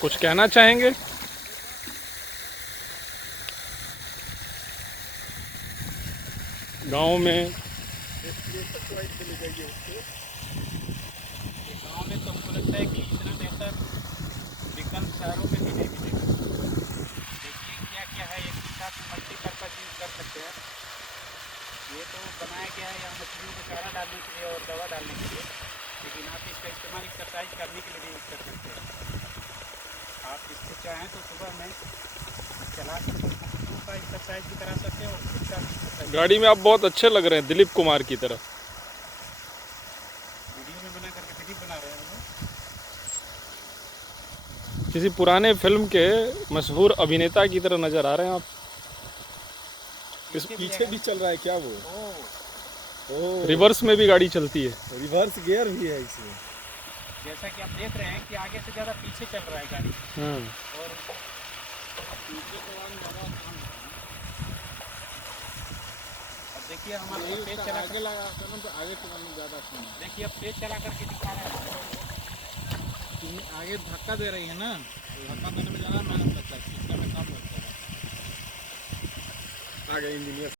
कुछ कहना चाहेंगे? गांव में गाँव में तो हमको लगता है कि इतना बेहतर विकल्प शहरों में भी नहीं मिलेगा। देखिए क्या क्या है, एक ही साथ मल्टीपर्पज़ यूज़ कर सकते हैं। ये तो बनाया गया है यहाँ मछलियों को चारा डालने के लिए और दवा डालने के लिए, लेकिन आप इसका इस्तेमाल एक्सरसाइज करने के लिए भी यूज़ कर सकते हैं। आप इसको चाहें तो सुबह में चला सकते हैं, मछलियों का एक्सरसाइज भी करा सकते हैं और खुद का भी एक्सरसाइज। गाड़ी में आप बहुत अच्छे लग रहे हैं, दिलीप कुमार की तरह। वीडियो में बना करके दिलीप बना रहे हैं हम लोग। किसी पुराने फिल्म के मशहूर अभिनेता की तरह नजर आ रहे हैं आप। इस पीछे भी चल रहा है क्या वो? ओह, रिवर्स में भी गाड़ी चलती है। रिवर्स गियर भी है इसमें। जैसा कि आप देख रहे हैं कि आगे से ज़्यादा पीछे चल रहा है गाड़ी, और पीछे तो हम ज़्यादा काम है। अब देखिए हमारे तेज चला आगे लगा तो आगे चलाने ज़्यादा काम है। देखिए अब तेज चला करके दिखा रहा है। आगे धक्का दे रही है ना, धक्का देने में ज़्यादा मेहनत लगता है, खींचने में कम लगता है। आगे इंजीनियर